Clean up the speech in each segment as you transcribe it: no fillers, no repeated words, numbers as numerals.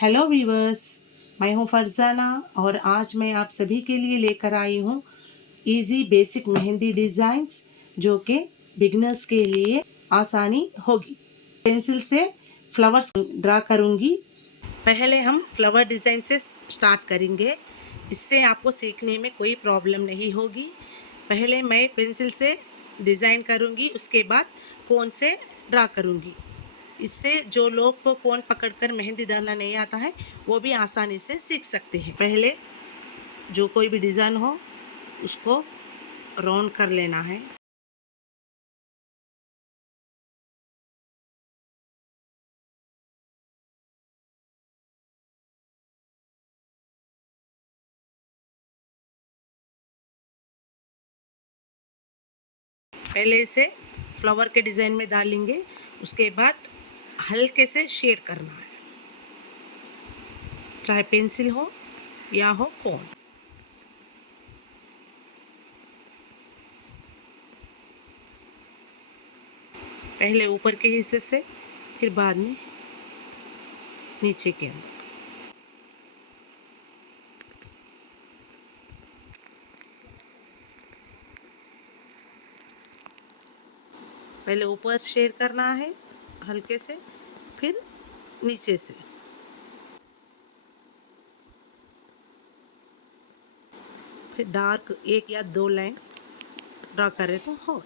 Hello viewers, मैं हूं फरजाना और आज मैं आप सभी के लिए लेकर आई हूं इजी बेसिक मेहंदी डिज़ाइंस जो कि बिगनर्स के लिए आसानी होगी। पेंसिल से फ्लावर्स ड्रा करूंगी। पहले हम फ्लावर डिज़ाइन से स्टार्ट करेंगे। इससे आपको सीखने में कोई प्रॉब्लम नहीं होगी। पहले मैं पेंसिल से डिज़ाइन करूंगी, उसके बाद कोन से ड्रा करूंगी। इससे जो लोग को कोन पकड़कर मेहंदी डालना नहीं आता है वो भी आसानी से सीख सकते हैं। पहले जो कोई भी डिज़ाइन हो उसको राउंड कर लेना है। पहले इसे फ्लावर के डिज़ाइन में डालेंगे, उसके बाद हल्के से शेड करना है, चाहे पेंसिल हो या हो कोन। पहले ऊपर के हिस्से से, फिर बाद में नीचे के अंदर। पहले ऊपर शेड करना है हल्के से, फिर नीचे से। फिर डार्क 1 या 2 लाइन ड्रा करें तो हो।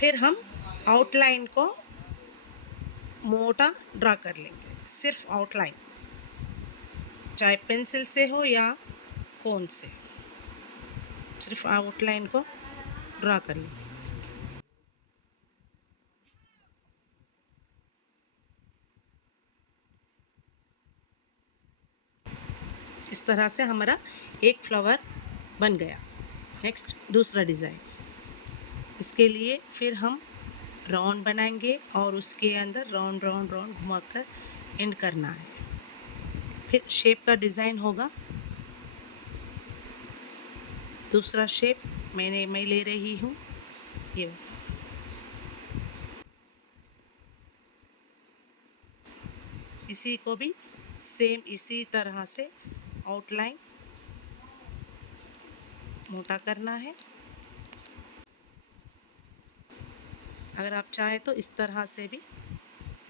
फिर हम आउटलाइन को मोटा ड्रा कर लेंगे, सिर्फ आउटलाइन, चाहे पेंसिल से हो या कोन से, सिर्फ आउटलाइन को ड्रा कर लेंगे। इस तरह से हमारा एक फ्लावर बन गया। नेक्स्ट दूसरा डिज़ाइन। इसके लिए फिर हम राउंड बनाएंगे और उसके अंदर राउंड राउंड राउंड घुमाकर एंड करना है। फिर शेप का डिज़ाइन होगा। दूसरा शेप मैं ले रही हूँ ये। इसी को भी सेम इसी तरह से आउटलाइन मोटा करना है। अगर आप चाहें तो इस तरह से भी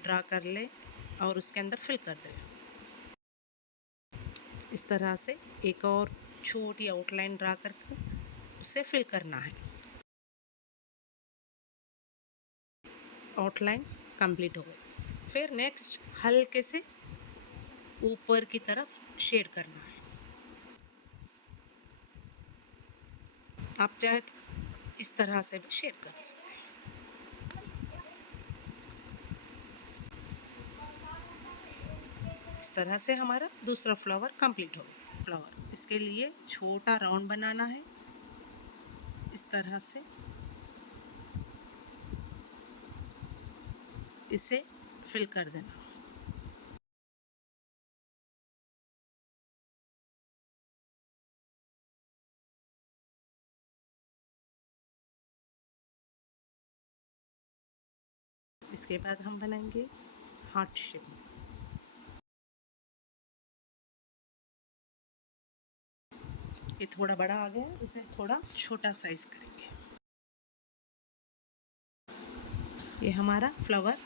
ड्रा कर ले और उसके अंदर फिल कर दें। इस तरह से एक और छोटी आउटलाइन ड्रा करके उसे फिल करना है। आउटलाइन कंप्लीट हो गई। फिर नेक्स्ट हल्के से ऊपर की तरफ शेड करना है। आप चाहे तो इस तरह से भी शेड कर सकते हैं। इस तरह से हमारा दूसरा फ्लावर कंप्लीट हो गया। फ्लावर इसके लिए छोटा राउंड बनाना है, इस तरह से इसे फिल कर देना। इसके बाद हम बनाएंगे हार्ट शेप। ये थोड़ा बड़ा आ गया, इसे थोड़ा छोटा साइज करेंगे। ये हमारा फ्लावर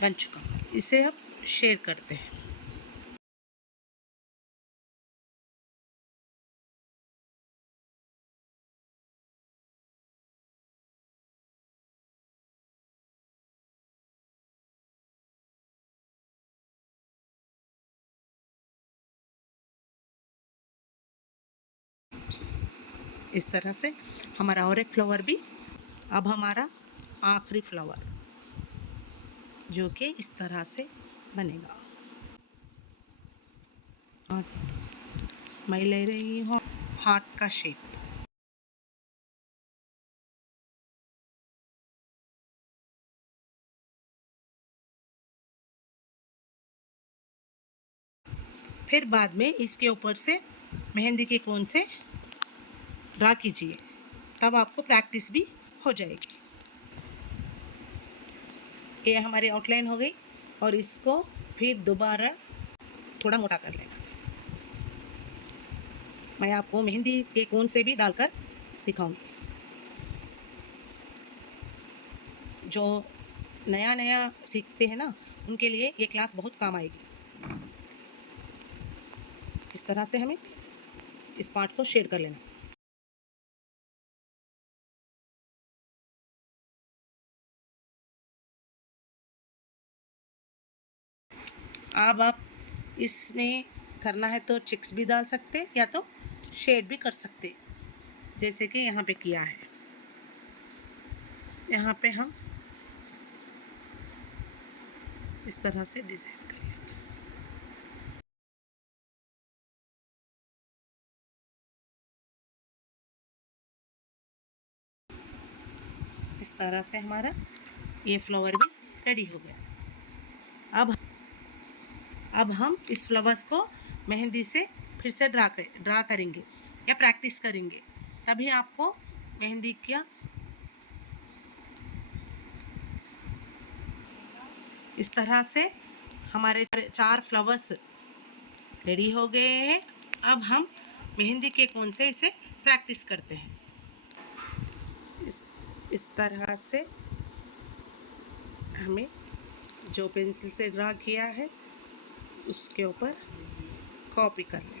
बन चुका, इसे अब शेड करते हैं। इस तरह से हमारा और एक फ्लावर भी, अब हमारा आखिरी फ्लावर जो कि इस तरह से बनेगा। मैं ले रही हूँ हार्ट का शेप। फिर बाद में इसके ऊपर से मेहंदी के कोन से ड्रा कीजिए, तब आपको प्रैक्टिस भी हो जाएगी। ये हमारी आउटलाइन हो गई और इसको फिर दोबारा थोड़ा मोटा कर लेना। मैं आपको मेहंदी के कोन से भी डालकर दिखाऊंगी। जो नया नया सीखते हैं ना, उनके लिए ये क्लास बहुत काम आएगी। इस तरह से हमें इस पार्ट को शेड कर लेना। अब आप इसमें करना है तो चिक्स भी डाल सकते या तो शेड भी कर सकते, जैसे कि यहाँ पे किया है। यहाँ पे हम इस तरह से डिज़ाइन करें। इस तरह से हमारा ये फ्लावर भी रेडी हो गया। अब हम इस फ्लावर्स को मेहंदी से फिर से ड्रा करेंगे या प्रैक्टिस करेंगे, तभी आपको मेहंदी का इस तरह से हमारे 4 फ्लावर्स रेडी हो गए हैं। अब हम मेहंदी के कोन से इसे प्रैक्टिस करते हैं। इस तरह से हमें जो पेंसिल से ड्रा किया है उसके ऊपर कॉपी कर लेना है।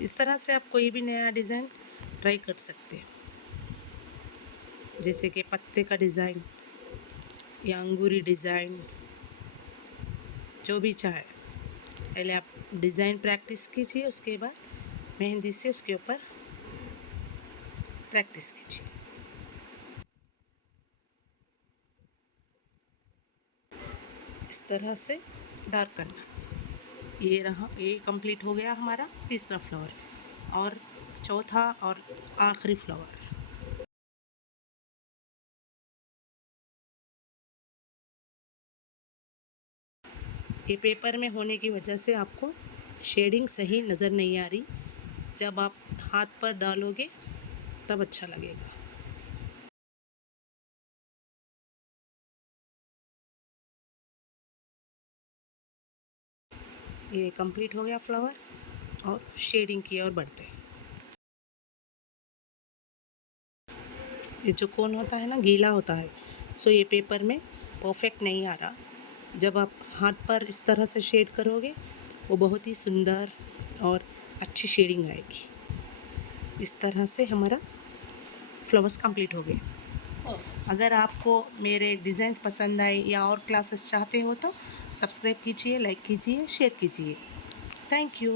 इस तरह से आप कोई भी नया डिज़ाइन ट्राई कर सकते हैं, जैसे कि पत्ते का डिज़ाइन या अंगूरी डिज़ाइन, जो भी चाहे। पहले आप डिज़ाइन प्रैक्टिस कीजिए, उसके बाद मेहंदी से उसके ऊपर प्रैक्टिस कीजिए। इस तरह से डार्क करना। ये रहा, ये कंप्लीट हो गया हमारा तीसरा फ्लावर और चौथा और आखिरी फ्लावर। ये पेपर में होने की वजह से आपको शेडिंग सही नज़र नहीं आ रही, जब आप हाथ पर डालोगे तब अच्छा लगेगा। ये कंप्लीट हो गया फ्लावर और शेडिंग की ओर बढ़ते हैं। ये जो कोन होता है ना, गीला होता है, सो ये पेपर में परफेक्ट नहीं आ रहा। जब आप हाथ पर इस तरह से शेड करोगे वो बहुत ही सुंदर और अच्छी शेडिंग आएगी। इस तरह से हमारा फ्लावर्स कंप्लीट हो गए। अगर आपको मेरे डिज़ाइंस पसंद आए या और क्लासेस चाहते हो तो सब्सक्राइब कीजिए, लाइक कीजिए, शेयर कीजिए। Thank you.